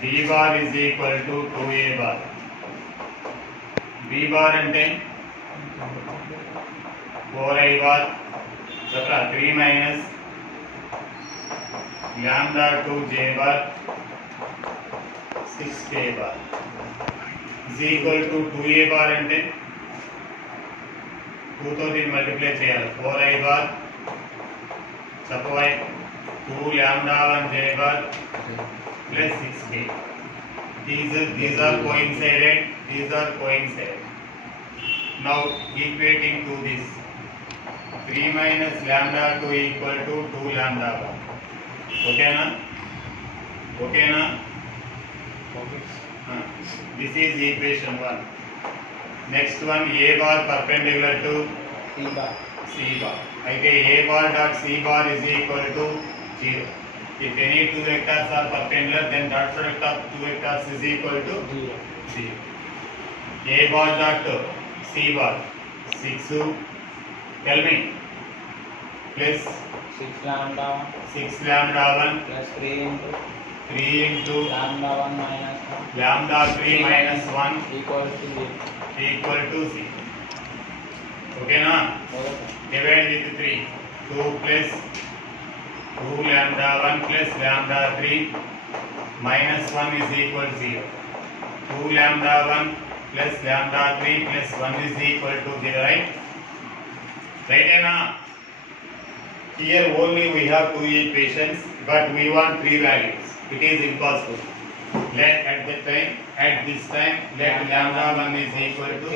B bar is equal to 2A bar. B bar ante 4I bar, 3 minus lambda 2J bar 6K bar is equal to 2A bar ante 2 తో దీన్ని multiply చేయాలి. 4I bar supply 2 lambda 1J bar plus 6K. These are coincident. These are coincident. Now equating to this, 3 minus lambda 2 equal to 2 lambda 1. Okay na? Okay na? This is equation 1. Next one, A bar perpendicular to C bar. Aithe A bar dot C bar is equal to 0. If any two vectors are perpendicular, then dot product of two vectors is equal to 0. A bar dot C bar 6. Tell me. Plus 6 lambda 1 plus 3 into lambda 1 minus 1 lambda 3 minus 1 equal to 0. C. Okay na? Divide with 3. 2 plus 2 lambda 1 plus lambda 3 minus 1 is equal to 0. 2 lambda 1 plus lambda 3 plus 1 is equal to 0, right? Right na? Here only we have two equations, but we want three values. It is impossible. At this time, let lambda 1 is equal to K.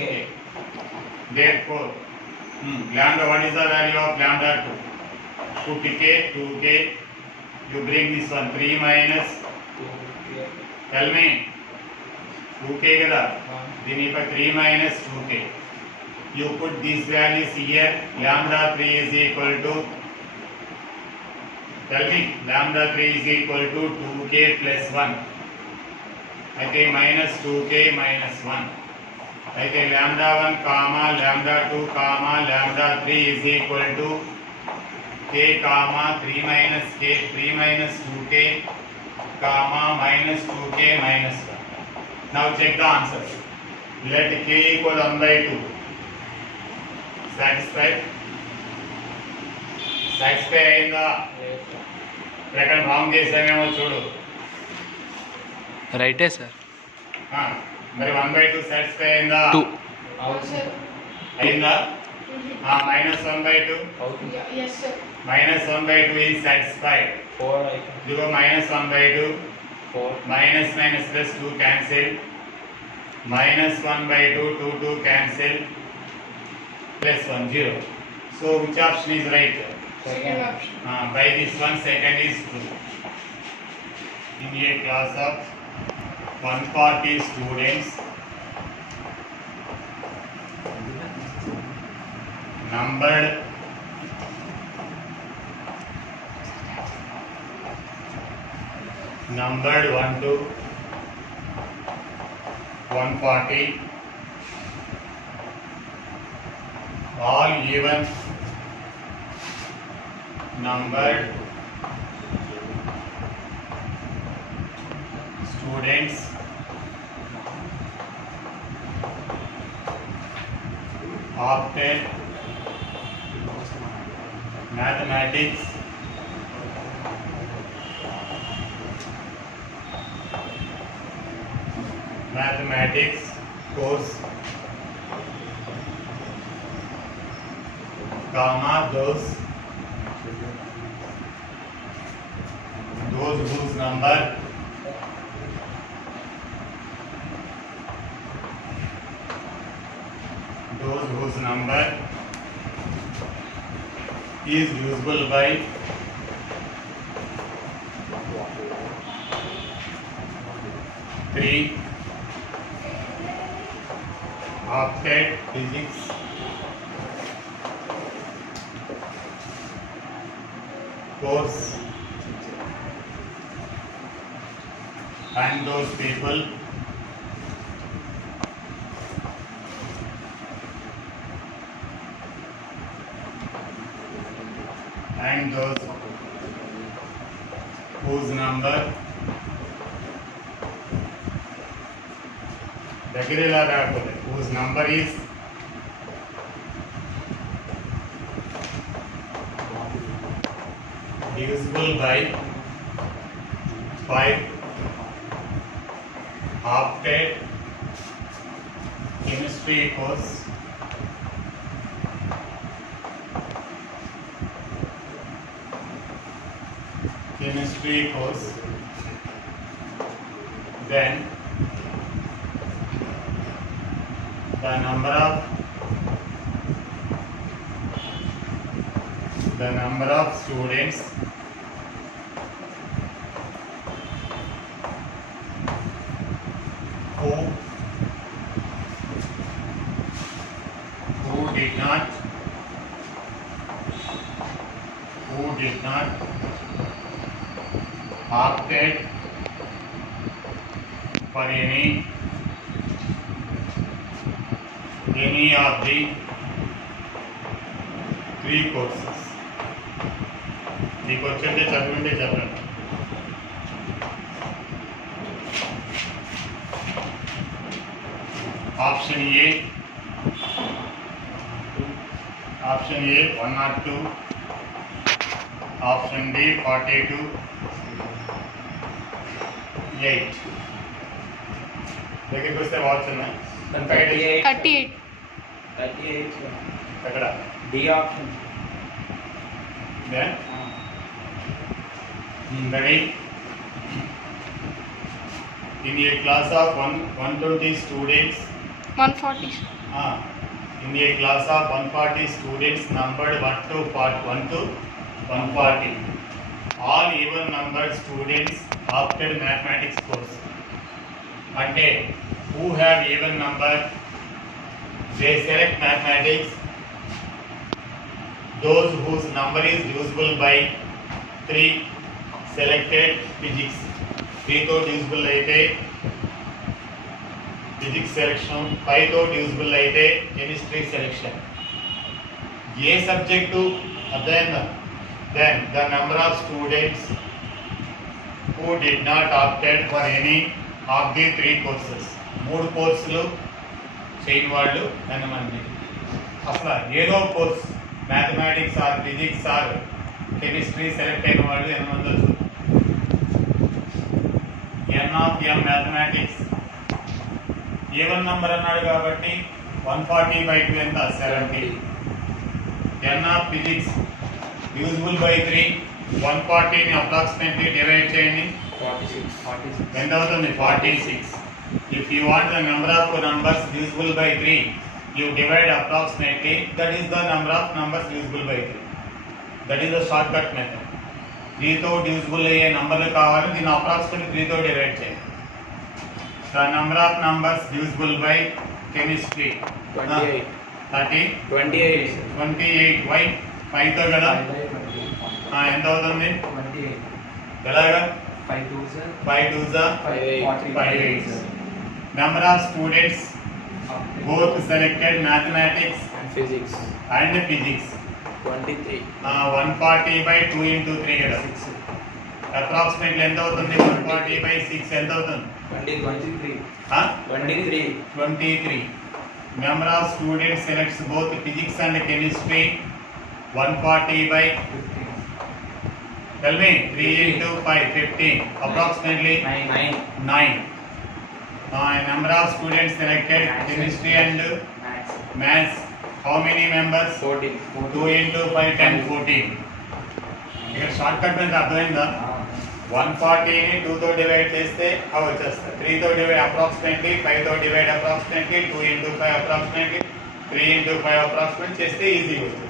Therefore, lambda, what is the value of lambda 2? 2K, you bring this one, 3 minus, tell me, 2K kada, then if 3 minus 2K, you put these values here, lambda 3 is equal to, tell me, lambda 3 is equal to 2K plus 1, I think minus 2K minus 1, I think lambda 1 comma, lambda 2 comma, lambda 3 is equal to K comma 3 minus K, 3 minus 2K comma minus 2K minus 1. Now check the answers. Let K equal 1 by 2. Satisfied? Satisfied అయిందా? ప్రకటన wrong చేసామేమో చూడు. రైటే sir. మరి 1 by 2 satisfy అయిందా? 2 అయిందా? Minus 1 by 2? Yes sir. Minus 1 by 2 is satisfied. 4 Zero minus 1 by 2. 4 Minus minus plus 2 cancel. Minus 1 by 2, 2 cancel. Plus 1, 0. So which option is right? second option. By this one, second is true. In a class of 140 students, numbered 1 to 140, all even numbered students opted mathematics course, comma those whose number is divisible by 3 opted physics course, and those people whose number దగ్గరలా రాకపోతే whose number is divisible by 5 opted chemistry course then the number of students who did not opted for any of the 3 courses. మీకు వచ్చంటే చదవండి చెప్పండి. Option A 102, option D 42, 8. దగ్గరికి వస్తే watch ఉన్నాయి 38. ఎక్కడ D option. then ready in a class of 120 students 140. In a class of 140 students numbered 1 to 140 all even numbered students opted mathematics course. అంటే who have even number they select mathematics. Those whose number is divisible by 3 selected physics. 3 తో divisible అయితే physics selection, 5 తో divisible అయితే chemistry selection. ఏ subject అర్థమైందా? Then the number of students who did not opted for any of the 3 courses. 3 కోర్సులు చేయని వాళ్ళు ఎంతమంది? అసలు ఏదో course mathematics or physics or chemistry select అయిన వాళ్ళు ఎంతమంది వచ్చు? N of M mathematics even number అన్నాడు కాబట్టి 140/2 ఎంత? 70. N of physics divisible by 3, 140ని అప్రాక్సిమేట్లీ డివైడ్ చేయండి 46. ఎంత అవుతుంది? 46. If you want the number of numbers divisible by 3, you divide approximately, that is the number of numbers divisible by 3. That is the shortcut method. 3 తో divisible అయ్యే నంబర్లు కావాలి, దీన్ని approximately 3 తో డివైడ్ చేయండి. The number of numbers divisible by chemistry 28. 28. Why? 5 తో కదా? ఎంత అవుతుంది? 28. ఎలాగా? 5 2s 5 2s 5 8s. Number of students both selected mathematics and physics and physics 23. 140/2 into 3 కదా? అప్రాక్సిమేట్లీ ఎంత అవుతుంది? 140/6 ఎంత అవుతుంది? 23. 23. Number of students selects both physics and chemistry 140/15. Tell me 3 into 5 15. Approximately 9. Number of students selected chemistry and maths. How many members? 14. 2 into 5 10 14. ఇక్కడ short cut మీద అర్థమైందా? 140ని 2 తో divide చేస్తే అవి వచ్చేస్తాయి. 3 తో డివైడ్ అప్రాక్సిమేట్లీ, 5 తో divide approximately, 2 into 5 approximately, 3 into 5 approximate చేస్తే ఈజీగా వచ్చేస్తుంది.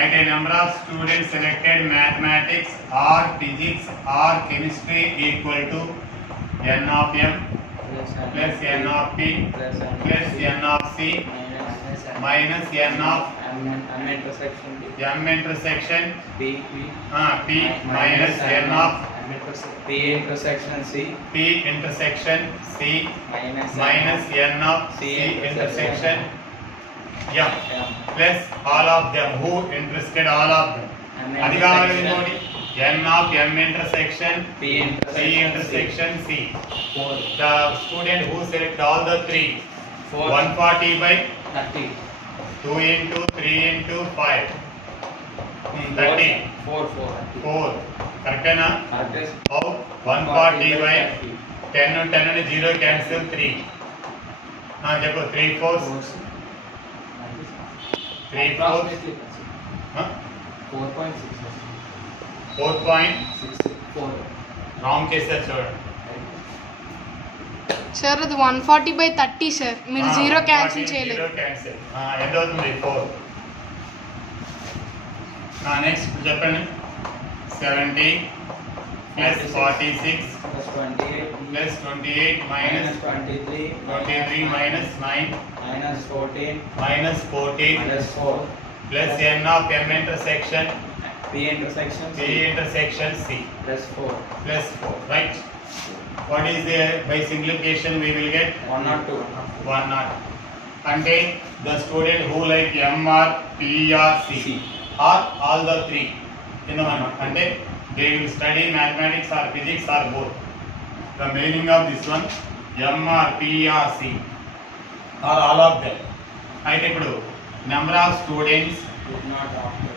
అయితే number of students selected mathematics or physics or chemistry equal to N of M plus N of P plus N of C minus N of m intersection p minus n of p intersection c minus n of c intersection m plus all of them who interested all of them. అది కావాలి ఇంకోటి n of m intersection P C intersection C. 4. The student who select all the three, 4. 140 by 30. 2 into 3 into 5. 30. 4. 4. Correct? Correct. How? 140 by 10 and 10 and 0 cancel 3. Check 3 4s. 3 4s. 4.6. 4.6. Wrong చేశారు చూడండి. Sir అది 140/30 sir మీరు zero cancel చేయలేదు. Zero cancel. ఎంత అవుతుంది? 4. Next చెప్పండి. 70 plus 46 plus 28 plus 28 minus 23 minus 9 minus 14 minus 14 minus 4 plus n of m intersection P intersection C intersection C plus 4 plus 4. Right? What is there? By simplification we will get 1 or 2 1 not. Ante the student who like M or P or C or all the three. Ante they will study mathematics or physics or both. The meaning of this one M or P or C or all of them. Aithe ippudu number of students did not after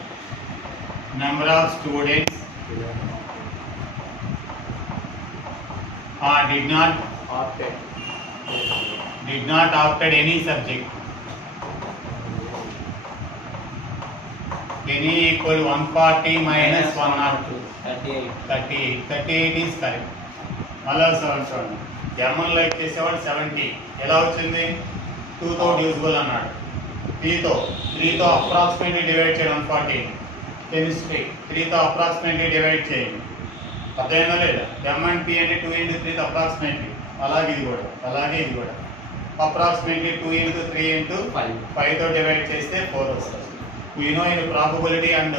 did not opted opted any subject. Any equal 140 minus 102. 38 is correct. మళ్ళా చూడండి. M1 like చేసేవాడు 70. ఎలా వచ్చింది? 2 తో divisible అన్నాడు. 3 తో approximately divide చేయండి 140. Chemistry 3 తో అప్రాక్సిమేట్లీ డివైడ్ చేయండి. అర్థమైందా లేదా? M and P అంటే 2 into 3 తో అప్రాక్సిమేట్లీ. అలాగే ఇది కూడా అప్రాక్సిమేట్లీ 2 into 3 into 5 తో డివైడ్ చేస్తే 4 వస్తుంది. We know in probability and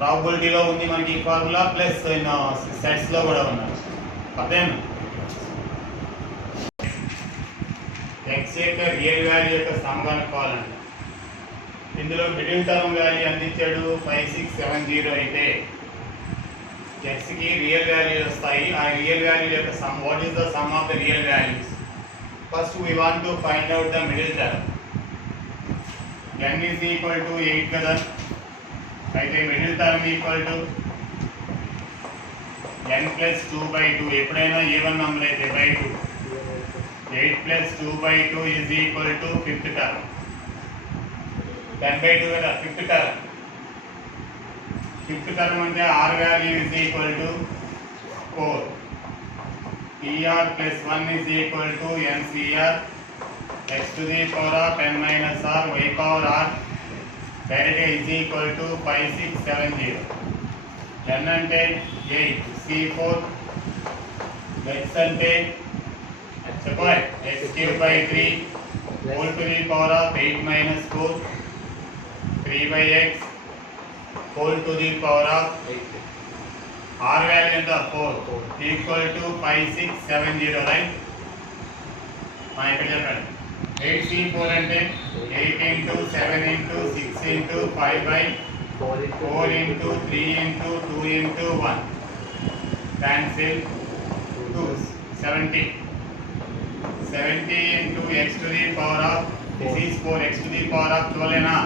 probability లో ఉంది మనకి ఈ ఫార్ములా ప్లస్ సెట్స్ లో కూడా ఉన్నాయి. అర్థమైందా? x యొక్క రియల్ వాల్యూ యొక్క సమ్ కనుక్కోవాలండి. ఇందులో మిడిల్ టర్మ్ వాల్యూ అందించాడు 5670 అయితే x కి రియల్ వాల్యూ వస్తాయి. ఆ రియల్ వాల్యూ యొక్క some, what is the sum of the real values? First we want to find out the middle term. n is equal to 8 కదా, అయితే middle term equal to n plus 2/2. ఎప్పుడైనా even number అయితే by 2. 8 plus 2/2 is equal to fifth term. 10/2 కదా fifth term. Fifth term అంటే r value is equal to 4. er plus 1 is equal to ncr x to the power of n minus r y power r direct is equal to 5670. n అంటే 8, c4 x అంటే చెప్పండి x cube by 3 whole to the power of 8 minus 4 3 by x whole to the power of 8 r value ఎంత 4 equal to 5670. right? ఇక్కడ చెప్పండి 8c4 అంటే 8 into 7 into 6 into 5 by 4 into 3 into 2 into 1 cancel 2 70 into x to the power of this is 4 x to the power of 12 na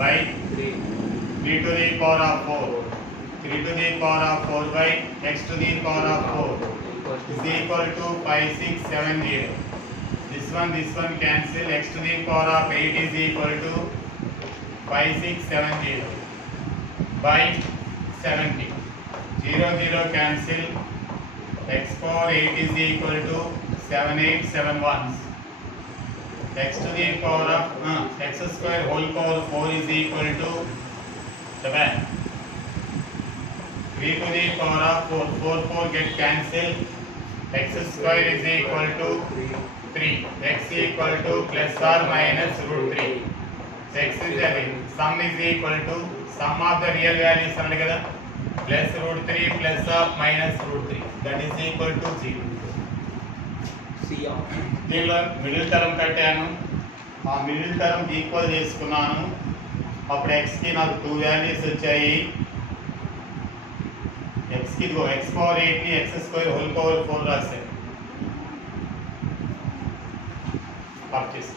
by 3 to the power of 4 3 to the power of 4 by x to the power of 4 is equal to 5670. This one cancel. X to the power of 8 is equal to 5670 by 70. 0 cancel. X power 8 is equal to 7871. X to the power of x square whole power 4 is equal to 7. 3 to the power of 4 get cancelled. X square is equal to 3. X equal to plus or minus root 3. X is the sum is equal to sum of the real values అన్నాడు కదా, plus root 3 plus of minus root 3 that is equal to 0. దీనిలో middle term కట్టాను, ఆ middle term equal చేసుకున్నాను. అప్పుడు x కి నాకు 2 values వచ్చాయి. x కి ఇదిగో x పవర్ 8 ని x స్క్వేర్ హోల్ పవర్ 4 రాస్తే ఆఫ్ చేసి